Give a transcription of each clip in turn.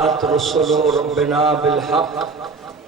جاءت رسل ربنا بالحق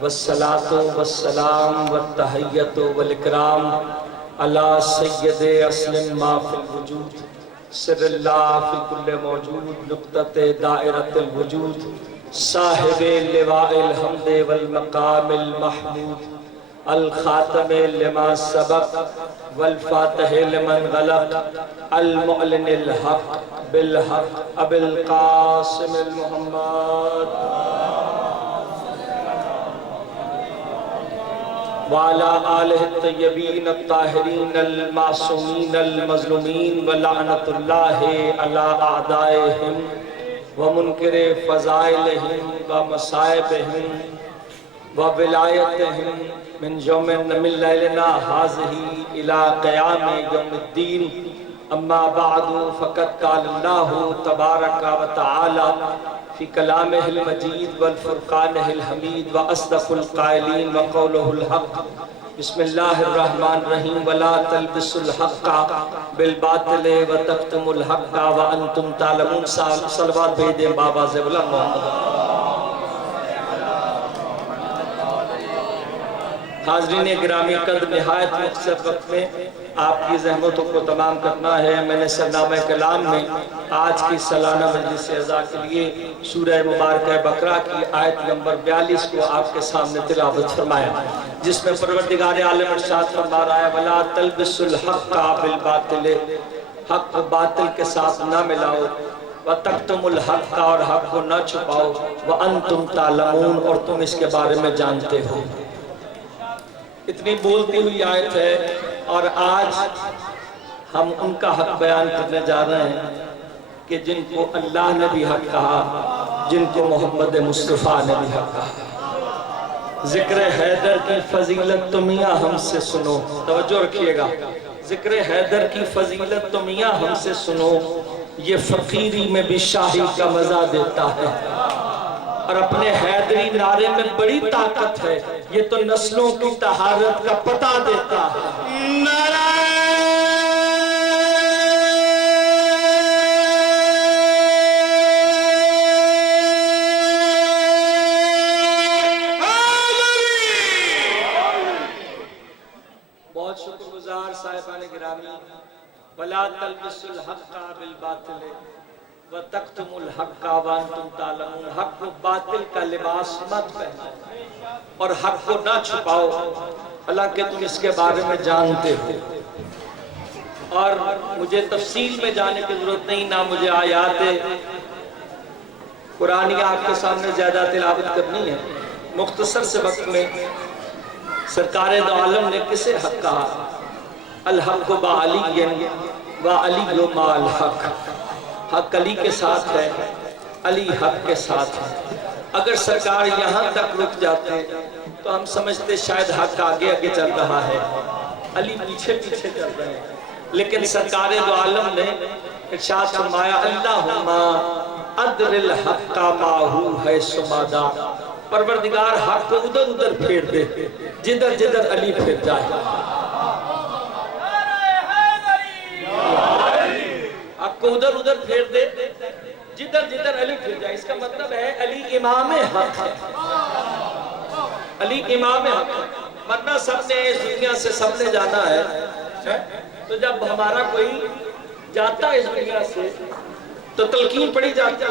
والصلاة والسلام والتحیۃ والاکرام علی سید اسلم ما فی الوجود سر اللہ فی کل موجود نقطۃ دائرۃ الوجود صاحب لواء الحمد والمقام المحمود الخاتم لما سبق والفاتح لمن غلق المعلن الحق بالحق ابو القاسم المحمد وعلى آلہ الطیبین الطاہرین المعصومین المظلومین ولعنۃ اللہ علی اعدائہم ومنکر فضائلہم ومصائبہم وولایتہم من یوم من لیلنا ھذہ الی قیام یوم الدین اما بعد فقد قال اللہ تبارک و تعالی فی کلامہ المجید والفرقانہ الحمید واصدق القائلین وقولہ الحق بسم اللہ الرحمن الرحیم ولا تلبسوا الحق بالباطل وتکتموا الحق وانتم تعلمون. صلوات بھیجیں بابا زبلا محمد. حاضرین گرامی قدر نہایت مختصر وقت میں آپ کی زحمتوں کو تمام کرنا ہے. میں نے سرنامہ کلام میں آج کی سالانہ مجلس اعزاز کے لیے سورہ مبارکہ بقرہ کی آیت نمبر 42 کو آپ کے سامنے تلاوت فرمایا، جس میں پروردگار عالم ارشاد فرما رہا ہے وَلَا تَلْبِسُوا الْحَقَّ بِالْبَاطِلِ، حق باطل کے ساتھ نہ ملاؤ، وَتَكْتُمُوا الْحَقَّ اور حق کو نہ چھپاؤ، وَأَنْتُمْ تَعْلَمُونَ اور تم اس کے بارے میں جانتے ہو. اتنی بولتی ہوئی آیت ہے اور آج ہم ان کا حق بیان کرنے جا رہے ہیں کہ جن کو اللہ نے بھی حق کہا، جن کو محمد مصطفیٰ نے بھی حق کہا. ذکر حیدر کی فضیلت تو میاں ہم سے سنو، توجہ رکھیے گا، ذکر حیدر کی فضیلت تو میاں ہم سے سنو، یہ فقیری میں بھی شاہی کا مزہ دیتا ہے. اور اپنے حیدری نعرے میں بڑی طاقت ہے، یہ تو نسلوں کی طہارت کا پتہ دیتا ہے. بہت شکر گزار صاحبان گرامی. وَلَا تَلْبِسُوا الْحَقَّ بِالْبَاطِلِ وَتَكْتُمُوا الْحَقَّ وَأَنْتُمْ تَعْلَمُونَ. حق کو باطل کا لباس مت پہنو اور حق کو نہ چھپاؤ حالانکہ تم اس کے بارے میں جانتے ہو. اور مجھے تفصیل میں جانے کی ضرورت نہیں، نہ مجھے آیات قرآنی آپ کے سامنے زیادہ تلاوت کرنی ہے. مختصر سے وقت میں سرکار دو عالم نے کسے حق کہا؟ الحق بعلی وعلی مع الحق. حق علی کے ساتھ ہے، علی حق کے ساتھ ہے. اگر سرکار یہاں تک رک جاتے تو ہم سمجھتے شاید حق آگے آگے چل رہا ہے، علی پیچھے پیچھے چل رہے ہیں. لیکن سرکار دو عالم نے ارشاد فرمایا اللہم ادر الحق ماہو حیث مادا. پروردگار حق کو ادھر ادھر پھیر دے جدھر جدھر علی پھر جائے. حق کو ادھر ادھر پھیر دے جدھر جدھر علی پھر جائے. اس کا مطلب ہے علی امام حق ہے، علی امام حق ہے. ورنہ سب نے اس دنیا سے سب نے جانا ہے، تو جب ہمارا کوئی جاتا ہے اس دنیا سے تو تلقین پڑھی جاتی ہے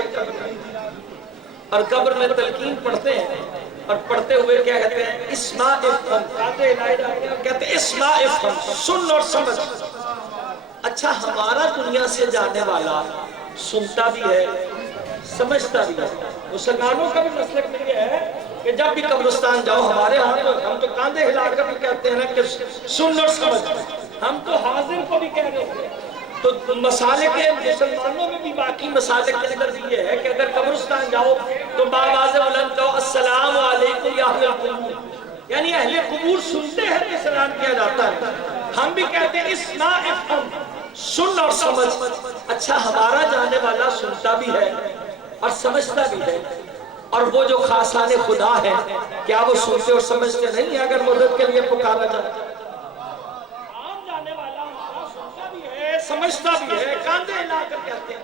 اور قبر میں تلقین پڑھتے ہیں اور پڑھتے ہوئے کیا کہتے ہیں؟ اسماء افہم. کہتے ہیں اسماء افہم، سن اور سمجھ. اچھا ہمارا دنیا سے جانے والا سنتا بھی ہے سمجھتا بھی ہے. مسلمانوں کا بھی مسلک یہ ہے کہ جب بھی قبرستان جاؤ ہمارے ہم تو کاندھے ہلا کر بھی کہتے ہیں نا کہ سن اور سمجھ. ہم تو حاضر کو بھی کہہ رہے ہیں. تو مسالک مسلمانوں میں بھی باقی مسالک کے اندر بھی یہ ہے کہ اگر قبرستان جاؤ تو باواز بلند کہو السلام علیکم یا اہل القبور، یعنی اہل قبور سنتے ہیں کہ سلام کیا جاتا ہے. ہم بھی کہتے ہیں اسماء افہم، سن اور سمجھ. اچھا ہمارا جانے والا سنتا بھی ہے اور سمجھتا بھی ہے، اور وہ جو خاصان خدا ہے کیا وہ سنتے اور سمجھتے نہیں ہیں اگر مدد کے لیے پکارا جائے؟ عام جانے والا ہمارا سنتا بھی ہے سمجھتا بھی ہے، کاندھے ہلا کر کہتے ہیں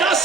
10,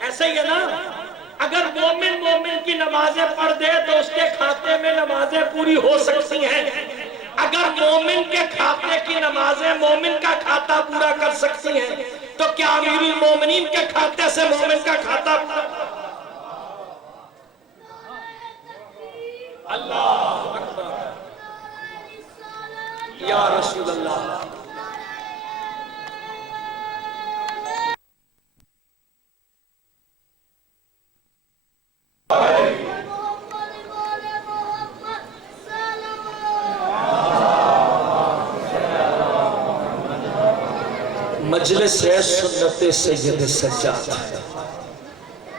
ایسا ہی ہے نا، اگر مومن کی نمازیں پڑھ دے تو اس کے کھاتے میں نمازیں پوری ہو سکتی ہیں، اگر مومن کے کھاتے کی نمازیں مومن کا کھاتا پورا کر سکتی ہیں تو کیا امیر المومنین کے کھاتے سے مومن کا کھاتا پورا؟ اللہ اکبر یا رسول اللہ۔ مجلس ہے سنت سید سجاد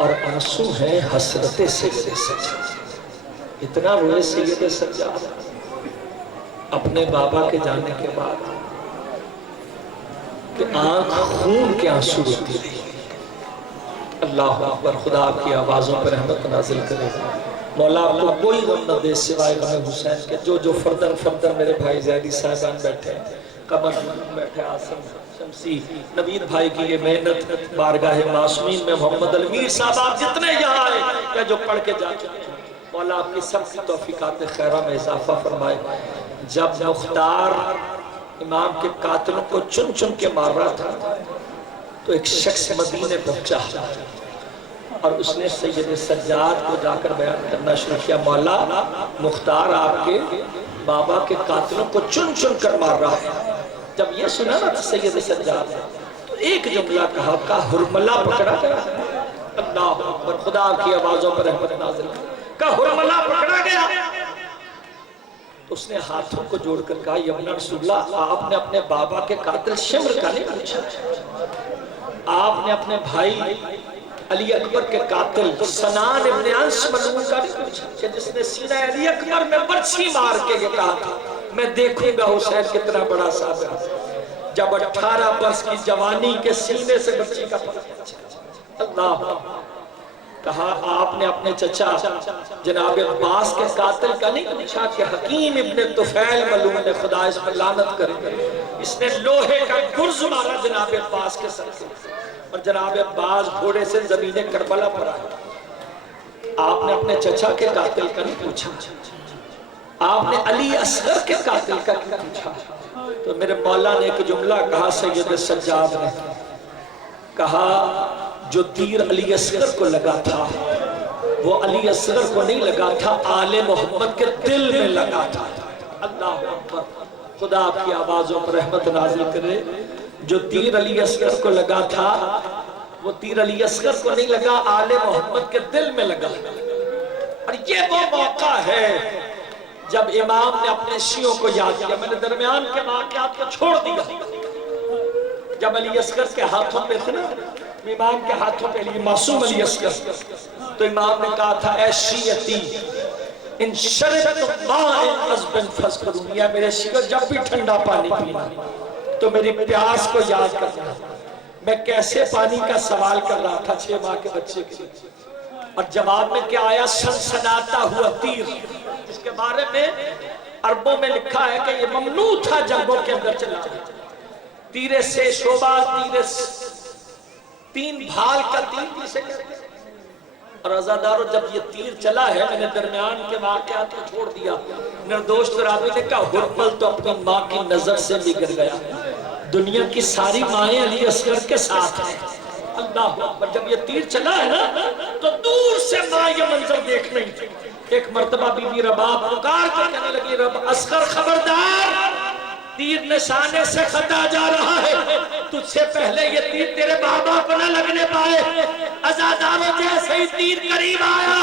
اور آنسو ہے حسرت سید سجاد۔ اتنا روئے سید سجاد اپنے بابا کے جانے کے بعد کہ آنکھ خون کے آنسو روتی رہی۔ اللہ اکبر، خدا آپ کی آوازوں پر رحمت نازل کرے، مولا آپ کو کوئی غم نہ دے سوائے غم حسین کے۔ جو فردن فردن میرے بھائی زیدی صاحبان بیٹھے ہیں، قمر بیٹھے، آسم شمسی، نوید بھائی کی یہ محنت، بارگاہ معصومین میں محمد المیر صاحب، آپ جتنے یہاں آئے یا جو پڑھ کے جا چکے، مولا آپ کی سب کی توفیقات خیرہ میں اضافہ فرمائے۔ جب مختار امام کے قاتلوں کو چن چن کے مار رہا تھا تو ایک شخص مدینے پہنچا اور اس نے سید سجاد کو جا کر بیان کرنا شروع کیا، مولا مختار آپ کے بابا کے قاتلوں کو چن چن کر مار رہا ہے۔ جب یہ سنا نا سید سجاد تو ایک جملہ کہا ہرملہ پکڑا گیا۔ اللہ اکبر، خدا کی آوازوں پر رحمت نازل کہا ہرملہ پکڑا گیا۔ اس نے ہاتھوں کو جوڑ کر کہا یا ابن رسول اللہ، آپ نے اپنے بابا کے قاتل شمر کا نہیں پوچھا، آپ نے اپنے بھائی علی اکبر کے قاتل سنان ابن انس ملعون کا نہیں پوچھا، جس نے سینہ علی اکبر میں برچھی مار کے یہ کہا تھا میں دیکھوں گا حسین کتنا بڑا صابر ہے، جب 18 برس کی جوانی کے سینے سے برچھی کا پتہ۔ اللہ کہا آپ نے اپنے چچا جناب عباس کے قاتل کا نہیں پوچھا کہ حکیم ابن طفیل ملعون نے، خدا اس پر لعنت کرے، اس نے لوہے کا گرز مارا جناب عباس کے سر سے اور جناب عباس گھوڑے سے زمین کربلا پر آئے۔ آپ نے اپنے چچا کے قاتل کا نہیں پوچھا، آپ نے علی اصغر کے قاتل کا کیوں پوچھا؟ تو میرے مولا نے ایک جملہ کہا، سید سجاد نے کہا جو تیر علی اصغر کو لگا تھا وہ علی اصغر کو نہیں لگا تھا، آل محمد کے دل میں لگا تھا۔ اللہ اکبر، خدا کی آوازوں پر رحمت نازل کرے۔ جو تیر علی اصغر کو لگا تھا وہ تیر علی اصغر کو نہیں لگا، آل محمد کے دل میں لگا۔ اور یہ وہ موقع ہے جب امام نے اپنے شیعوں کو یاد کیا۔ میں نے درمیان کے واقعات کو چھوڑ دیا، جب علی اصغر کے ہاتھوں پہ تھے نا، امام کے ہاتھوں پہ علی معصوم علی اصغر، تو امام نے کہا تھا اے شیعتی ان شربت ماء عذب فاذکرونی، یا میرے شیعہ جب بھی ٹھنڈا پانی پینا تو میری پیاس کو یاد کرنا۔ میں کیسے پانی کا سوال کر رہا تھا 6 ماہ کے بچے کے لیے، اور جواب میں کیا آیا؟ سنسناتا ہوا تیر، جس کے بارے میں عربوں میں لکھا ہے کہ یہ ممنوع تھا جنگوں کے اندر چلا جائے۔ تیرے سے شعبہ، تیرے 3 بھال کا تیر جسے کہتے ہیں۔ اور عزادارو جب یہ تیر چلا ہے، میں نے درمیان کے واقعات کو چھوڑ دیا، نردوش ترابی نے کہا ہرمل تو اپنی ماں کی نظر سے بگڑ گیا، دنیا کی ساری مائیں علی اصغر کے ساتھ ہیں۔ اللہ اکبر، جب یہ تیر چلا ہے نا تو دور سے ماں یہ منظر دیکھ رہی تھی۔ ایک مرتبہ بی بی رباب پکار کر کہنے لگی رب اصغر خبردار، تیر نشانے سے خطا جا رہا ہے، تجھ سے پہلے یہ تیر تیرے بابا کو نہ لگنے پائے۔ عزادارو جیسے ہی تیر قریب آیا،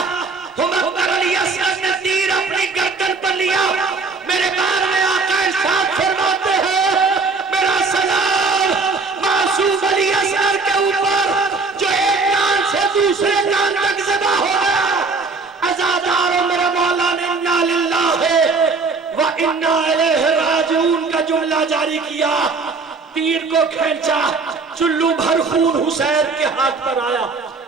ہم اکبر علی اصغر نے تیر اپنی گردن پر لیا۔ میرے بار میں آقا ارشاد فرماتے ہیں میرا سلام معصوم علی اصغر کے اوپر جو ایک کان سے دوسرے کان تک ذبح ہو گیا۔ عزادارو میرے مولا نے انا للہ و انا الیہ راجعون کا جملہ جاری کیا، تیر کو کھینچا، چلو بھر خون حسین کے ہاتھ پر آیا،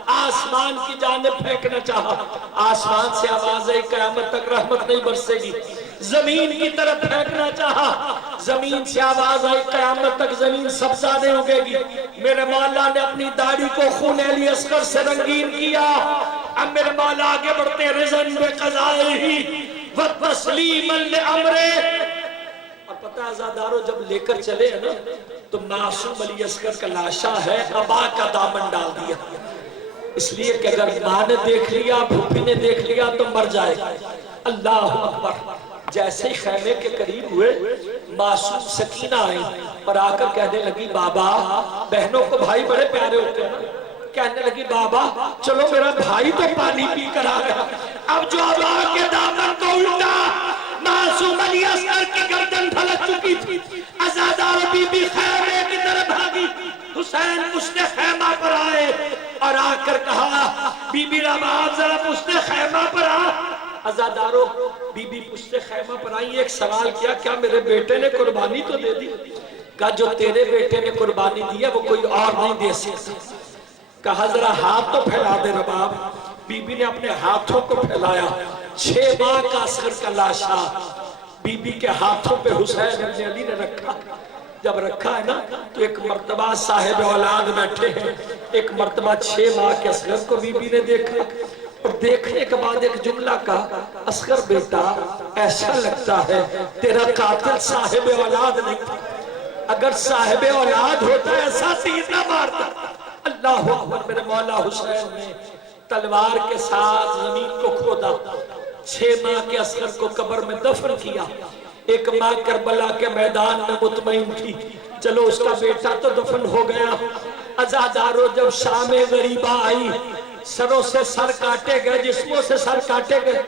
آسمان کی جانب پھینکنا چاہا، آسمان سے آواز ہے قیامت تک رحمت نہیں برسے گی، زمین کی طرف پھینکنا چاہا، زمین سے آواز آئی قیامت تک زمین سبزہ نہیں ہوگے گی۔ میرے مولا نے اپنی داڑھی کو خون علی اصغر سے رنگین کیا۔ اب میرے مولا آگے بڑھتے ہیں، رضن بقضائہ وتسلیما لامرہ۔ اور پتہ عزادارو جب لے کر چلے ہیں نا تو معصوم علی اصغر کا لاشا ہے، ابا کا دامن ڈال دیا، اس لیے کہ اگر ماں نے دیکھ لیا، بھوپی نے دیکھ لیا تو مر جائے گا۔ اللہ اکبر۔ جیسے ہی خیمے کے قریب ہوئے، معصوم سکینہ آئی اور آ کر کہنے لگی بابا، بہنوں کو بھائی بڑے پیارے ہوتے ہیں نا، کہنے لگی بابا چلو میرا بھائی تو پانی پی کر آ گیا۔ اب جو ابا کے دامن کو الٹا، معصوم علی اصغر کی گردن پھلک چکی تھی، عزادار بی بی خیمے کی طرف بھاگی۔ حسین پشت خیمہ پر آئے اور آ کر کہا بی بی رباب ذرا پشت خیمہ پر آ۔ عزادارو بی بی پشت خیمہ پر آئی، ایک سوال کیا، کیا میرے بیٹے نے قربانی تو دے دی؟ کہا جو تیرے بیٹے نے قربانی دی ہے وہ کوئی اور نہیں دے سکتا۔ کہا ذرا ہاتھ تو پھیلا دے رباب۔ بی بی نے اپنے ہاتھوں کو پھیلایا، 6 ماہ کا اصغر کا لاشا بی بی کے ہاتھوں پہ حسین ابن علی نے رکھا۔ جب رکھا ہے نا تو ایک مرتبہ صاحب اولاد بیٹھے ہیں، ایک مرتبہ 6 ماہ کے اصغر کو بی بی نے دیکھا، اور دیکھنے کے بعد ایک جملہ کا، اصغر بیٹا ایسا لگتا ہے تیرا قاتل صاحب اولاد نہیں تھا، اگر صاحب اولاد ہوتا ایسا تیر نہ مارتا۔ اللہ اکبر۔ میرے مولا حسین نے تلوار کے ساتھ زمین کو کھودا، 6 ماہ کے اصغر کو قبر میں دفن کیا۔ ایک ماں کربلا کے میدان میں مطمئن تھی، چلو اس کا بیٹا تو دفن ہو گیا۔ عزادارو جب شام غریبہ آئی، سروں سے سر کاٹے گئے، جسموں سے سر کاٹے گئے،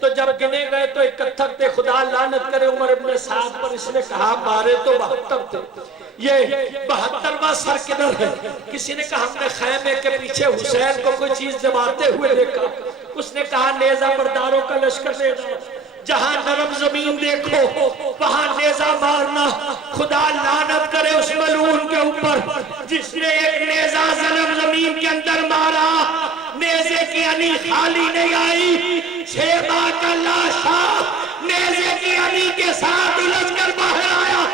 تو جب گنے گئے تو 71 تھے۔ خدا لعنت کرے عمر ابن سعد پر، اس نے کہا مارے تو 72 تھے، یہ 72واں سر کدھر ہے؟ کسی نے کہا ہم نے خیمے کے پیچھے حسین کو کوئی چیز جماتے ہوئے دیکھا۔ اس نے کہا نیزہ برداروں کا لشکر لے جاؤ، جہاں نرم زمین دیکھو وہاں نیزہ مارنا۔ خدا لعنت کرے اس ملعون کے اوپر جس نے ایک نیزہ نرم زمین کے اندر مارا، نیزے کی انی خالی نہیں آئی، 6 ماہ کا لاشا نیزے کی انی کے ساتھ الجھ کر باہر آیا۔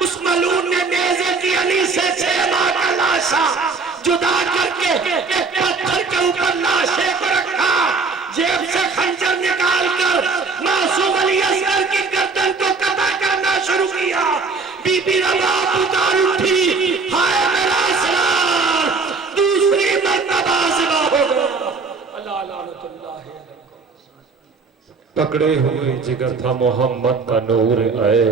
اس ملعون نے نیزے کی انی سے 6 ماہ کا لاشا جدا کر کے ایک پتھر کے اوپر لاشے کو رکھا، جیب سے خنجر نکال کر معصوم علی اصغر کی گردن کو قطع کرنا شروع کیا۔ بی بی رباب اتار اٹھی، ہائے میرا اسرار، دوسری مرتبہ ذبح ہو گیا۔ اللہ لعنت اللہ علیہ۔ پکڑے ہوئے جگر تھا محمد کا نور آئے،